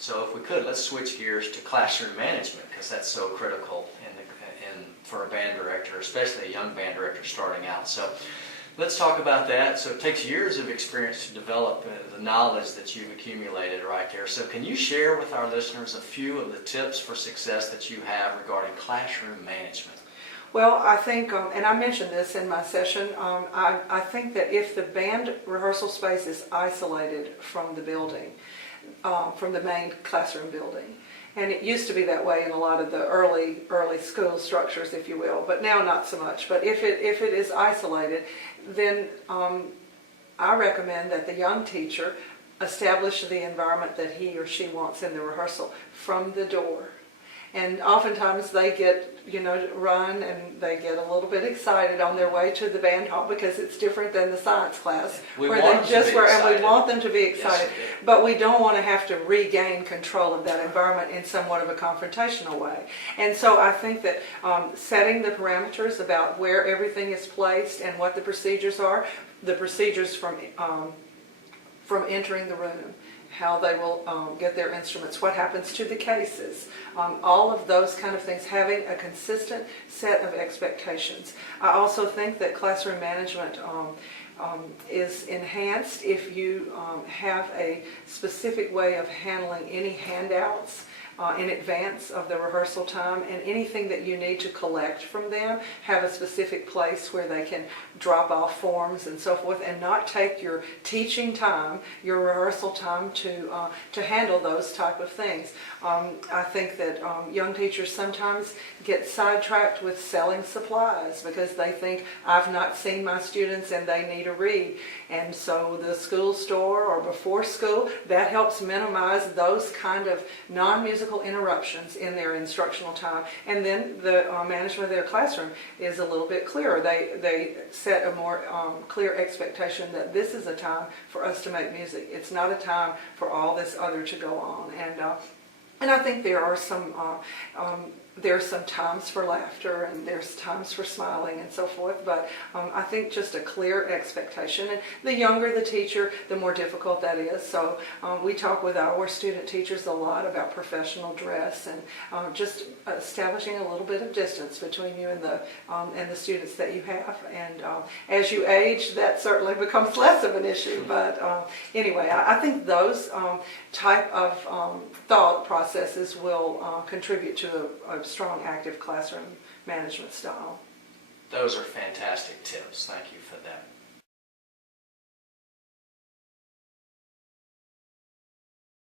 So if we could, let's switch gears to classroom management, because that's so critical for a band director, especially a young band director starting out. So let's talk about that. So it takes years of experience to develop the knowledge that you've accumulated right there. So can you share with our listeners a few of the tips for success that you have regarding classroom management? Well, I think, and I mentioned this in my session, I think that if the band rehearsal space is isolated from the building, from the main classroom building, and it used to be that way in a lot of the early school structures, if you will, but now not so much. But if it is isolated, then I recommend that the young teacher establish the environment that he or she wants in the rehearsal from the door. And oftentimes they get, run and they get a little bit excited on their way to the band hall because it's different than the science class. We want them to be excited. Yes, but we don't want to have to regain control of that environment in somewhat of a confrontational way. And so I think that setting the parameters about where everything is placed and what the procedures are, the procedures from entering the room, how they will get their instruments, what happens to the cases, all of those kind of things, having a consistent set of expectations. I also think that classroom management is enhanced if you have a specific way of handling any handouts in advance of the rehearsal time, and anything that you need to collect from them, have a specific place where they can drop off forms and so forth, and not take your teaching time, your rehearsal time to handle those type of things. I think that young teachers sometimes get sidetracked with selling supplies because they think, I've not seen my students and they need a read. And so the school store or before school, that helps minimize those kind of non-musical interruptions in their instructional time. And then the management of their classroom is a little bit clearer. They set a more clear expectation that this is a time for us to make music. It's not a time for all this other to go on. And I think there are some times for laughter and there's times for smiling and so forth, but I think just a clear expectation. And the younger the teacher, the more difficult that is. So we talk with our student teachers a lot about professional dress and just establishing a little bit of distance between you and the students that you have. And as you age, that certainly becomes less of an issue. But anyway, I think those type of thought processes will contribute to a strong, active classroom management style. Those are fantastic tips. Thank you for that.